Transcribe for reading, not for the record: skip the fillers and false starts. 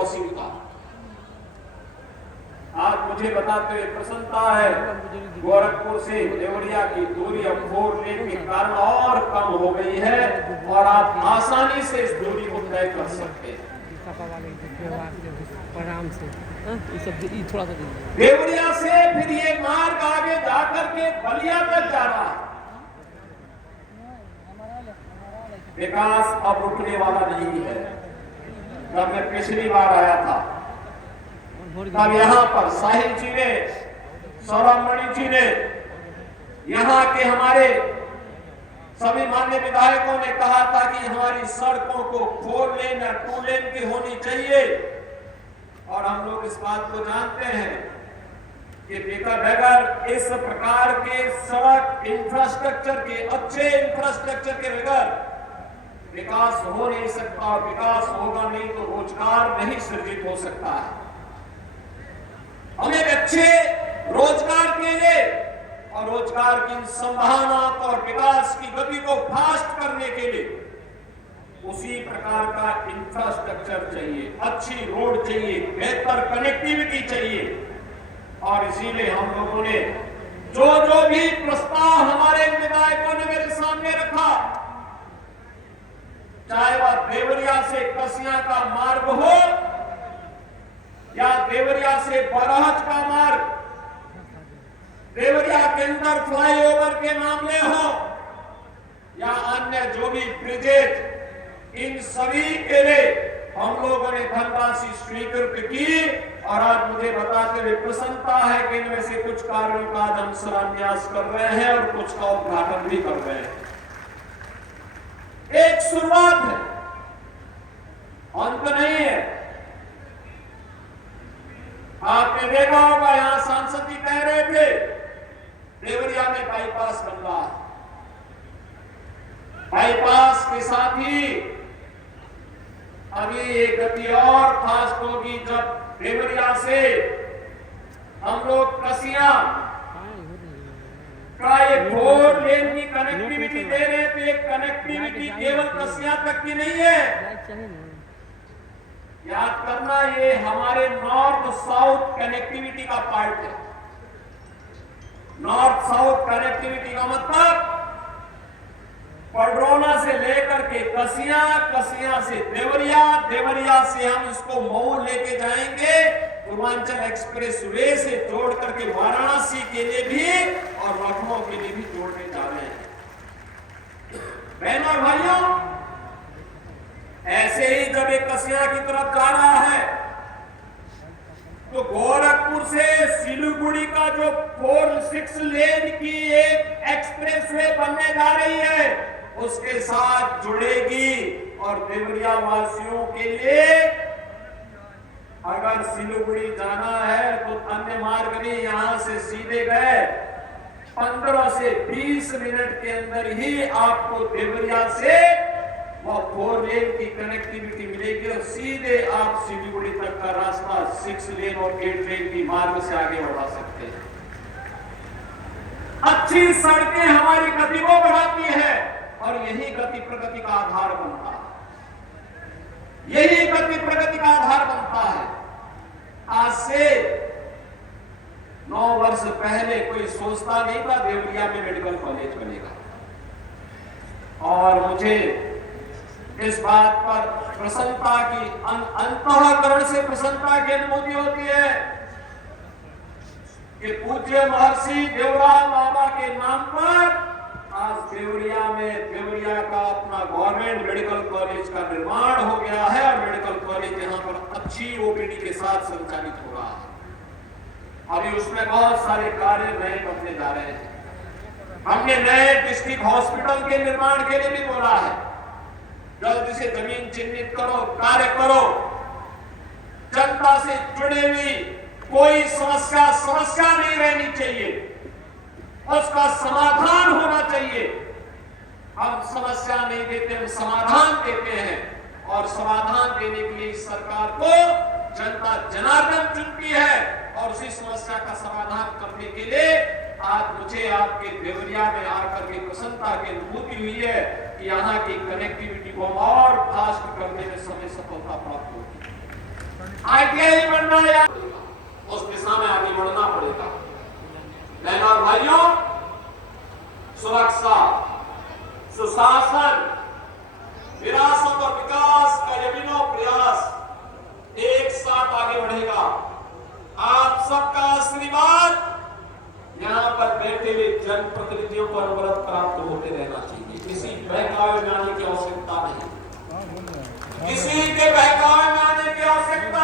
Crossing का। आज मुझे बताते हुए प्रसन्नता है, गोरखपुर से देवरिया की दूरी अब 4 लेन के कारण और कम हो गई है और आप आसानी से इस दूरी को तय कर सकते हैं। थोड़ा सा देवरिया से फिर ये मार्ग आगे जाकर के बलिया तक जा रहा है। विकास अब रुकने वाला नहीं है। जब मैं पिछली बार आया था तब यहाँ पर साहिल जी ने, सौरभमणि जी ने, यहाँ के हमारे सभी मान्य विधायकों ने कहा था कि हमारी सड़कों को 4 लेन या 2 लेन की होनी चाहिए। और हम लोग इस बात को जानते हैं कि बगैर इस प्रकार के सड़क इंफ्रास्ट्रक्चर के, अच्छे इंफ्रास्ट्रक्चर के बगैर विकास हो नहीं सकता। विकास होगा नहीं तो रोजगार नहीं सृजित हो सकता है। हमें अच्छे रोजगार के लिए और रोजगार की संभावना और विकास की गति को फास्ट करने के लिए उसी प्रकार का इंफ्रास्ट्रक्चर चाहिए, अच्छी रोड चाहिए, बेहतर कनेक्टिविटी चाहिए। और इसीलिए हम लोगों ने जो भी प्रस्ताव हमारे विधायकों ने मेरे सामने रखा, चाहे वह देवरिया से कसिया का मार्ग हो या देवरिया से बरहज का मार्ग, देवरिया के अंदर फ्लाईओवर के मामले हो या अन्य जो भी ब्रिजेज, इन सभी के लिए हम लोगों ने धनराशि स्वीकृत की। और आज मुझे बताते हुए प्रसन्नता है कि इनमें से कुछ कार्यों का आज हम शिलान्यास कर रहे हैं और कुछ का उद्घाटन भी कर रहे हैं। एक शुरुआत है, अंत नहीं है। आपने देखा होगा यहां सांसद जी कह रहे थे देवरिया में बाईपास बन रहा है। बाईपास के साथ ही अभी एक गति और फास्ट होगी जब देवरिया से हम लोग कसिया का एक 4 लेन की कनेक्टिविटी दे रहे थे। एक कनेक्टिविटी केवल कसिया तक की नहीं है, याद करना, ये हमारे नॉर्थ साउथ कनेक्टिविटी का पार्ट है। नॉर्थ साउथ कनेक्टिविटी का मतलब पडरौना से लेकर के कसिया, कसिया से देवरिया, देवरिया से हम इसको मऊ लेके जाएंगे, पूर्वांचल एक्सप्रेस वे से जोड़ करके वाराणसी के लिए भी और लखनऊ के लिए भी जोड़ने जा रहे हैं। बहनों और भाइयों, ऐसे ही जब एक कसिया की तरफ जा रहा है तो गोरखपुर से सिलीगुड़ी का जो 4-6 लेन की एक एक्सप्रेस वे बनने जा रही है, उसके साथ जुड़ेगी। और देवरिया वासियों के लिए अगर सिलीगुड़ी जाना है तो अन्य मार्ग नहीं, यहां से सीधे गए 15 से 20 मिनट के अंदर ही आपको देवरिया से वो 4 लेन की कनेक्टिविटी मिलेगी और सीधे आप सिलीगुड़ी तक का रास्ता 6 लेन और 8 लेन की मार्ग से आगे बढ़ा सकते हैं। अच्छी सड़कें हमारी गति को बढ़ाती है और यही गति प्रगति का आधार बनता है। यही गति प्रगति का आधार बनता है। आज से 9 वर्ष पहले कोई सोचता नहीं था देवरिया में मेडिकल कॉलेज बनेगा। और मुझे इस बात पर प्रसन्नता की, अंतःकरण से प्रसन्नता की अनुभूति होती है कि पूज्य महर्षि देवराम बाबा के नाम पर आज देवरिया में, देवरिया का अपना गवर्नमेंट मेडिकल कॉलेज का निर्माण हो गया है और मेडिकल कॉलेज यहाँ पर अच्छी ओपीडी के साथ संचालित हो रहा है। अभी उसमें बहुत सारे कार्य नए बनने जा रहे हैं। हमने नए डिस्ट्रिक्ट हॉस्पिटल के निर्माण के लिए भी बोला है, जल्दी से जमीन चिन्हित करो, कार्य करो। जनता से जुड़ी हुई कोई समस्या नहीं रहनी चाहिए, उसका समाधान होना चाहिए। हम समस्या नहीं देते, हम समाधान देते हैं और समाधान देने के लिए सरकार को जनता जनार्दन चुनती है। और उसी समस्या का समाधान करने के लिए आज मुझे आपके देवरिया में आकर के प्रसन्नता की अनुभूति हुई है कि यहाँ की कनेक्टिविटी को और फास्ट करने में समय सफलता प्राप्त होगी। ITI बनना या उस दिशा में आगे बढ़ना पड़ेगा। बहनों और भाइयों, सुरक्षा, सुशासन, विरासत और विकास का यकीनो प्रयास एक साथ आगे बढ़ेगा। आप सबका आशीर्वाद यहाँ पर बैठे हुए जनप्रतिनिधियों को अनवरत प्राप्त होते रहना चाहिए। किसी बहकावे में आने की आवश्यकता नहीं, किसी के बहकावे में आने की आवश्यकता